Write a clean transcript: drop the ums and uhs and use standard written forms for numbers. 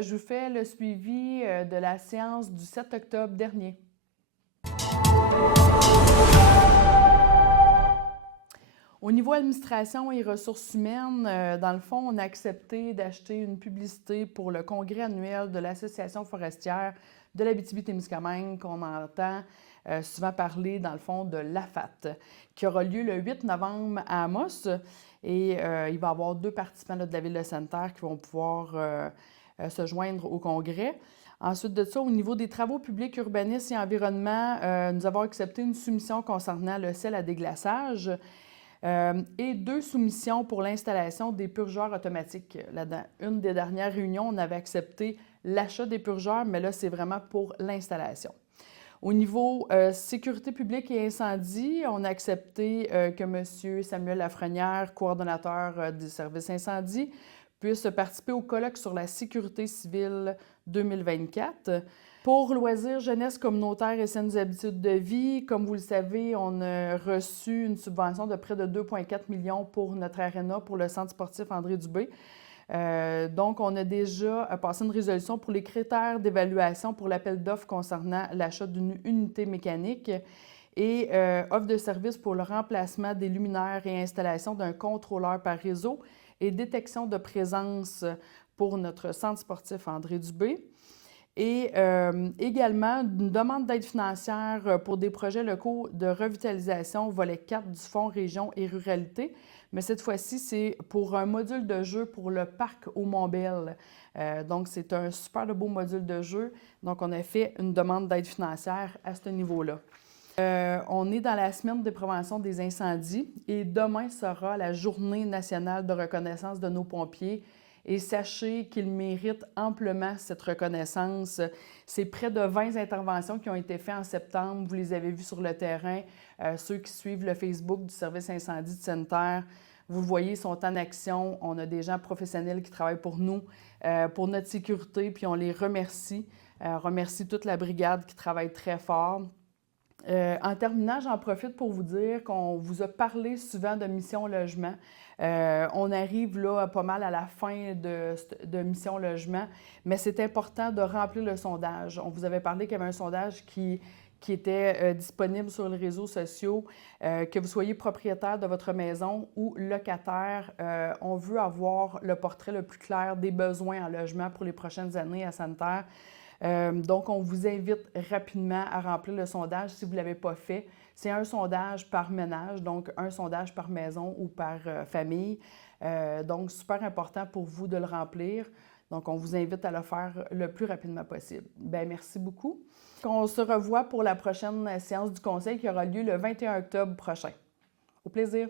je vous fais le suivi de la séance du 7 octobre dernier. Au niveau administration et ressources humaines, dans le fond, on a accepté d'acheter une publicité pour le congrès annuel de l'Association forestière de l'Abitibi-Témiscamingue, qu'on entend souvent parler, dans le fond, de l'AFAT, qui aura lieu le 8 novembre à Amos. Et il va y avoir 2 participants de la ville de Sainte-Terre qui vont pouvoir se joindre au congrès. Ensuite de ça, au niveau des travaux publics, urbanisme et environnement, nous avons accepté une soumission concernant le sel à déglaçage et 2 soumissions pour l'installation des purgeurs automatiques. Là-dedans, une des dernières réunions, on avait accepté l'achat des purgeurs, mais là, c'est vraiment pour l'installation. Au niveau sécurité publique et incendie, on a accepté que M. Samuel Lafrenière, coordonnateur des services incendie, puisse participer au colloque sur la sécurité civile 2024. Pour loisirs, jeunesse communautaire et saines habitudes de vie, comme vous le savez, on a reçu une subvention de près de 2,4 millions pour notre aréna pour le centre sportif André Dubé. Donc, on a déjà passé une résolution pour les critères d'évaluation pour l'appel d'offres concernant l'achat d'une unité mécanique et offre de service pour le remplacement des luminaires et installation d'un contrôleur par réseau et détection de présence pour notre centre sportif André Dubé. Et également, une demande d'aide financière pour des projets locaux de revitalisation, volet 4 du Fonds Région et Ruralité. Mais cette fois-ci, c'est pour un module de jeu pour le parc au Mont-Bell. Donc, c'est un super beau module de jeu. Donc, on a fait une demande d'aide financière à ce niveau-là. On est dans la semaine de prévention des incendies et demain sera la journée nationale de reconnaissance de nos pompiers. Et sachez qu'ils méritent amplement cette reconnaissance. C'est près de 20 interventions qui ont été faites en septembre. Vous les avez vues sur le terrain. Ceux qui suivent le Facebook du service incendie de Sainte-Terre, vous le voyez, sont en action. On a des gens professionnels qui travaillent pour nous, pour notre sécurité, puis on les remercie. Remercie toute la brigade qui travaille très fort. En terminant, j'en profite pour vous dire qu'on vous a parlé souvent de Mission Logement. On arrive là pas mal à la fin de Mission Logement, mais c'est important de remplir le sondage. On vous avait parlé qu'il y avait un sondage qui était disponible sur les réseaux sociaux, que vous soyez propriétaire de votre maison ou locataire. On veut avoir le portrait le plus clair des besoins en logement pour les prochaines années à Sainte-Terre. Donc, on vous invite rapidement à remplir le sondage si vous ne l'avez pas fait. C'est un sondage par ménage, donc un sondage par maison ou par famille. Donc, super important pour vous de le remplir. Donc, on vous invite à le faire le plus rapidement possible. Bien, merci beaucoup. On se revoit pour la prochaine séance du Conseil qui aura lieu le 21 octobre prochain. Au plaisir!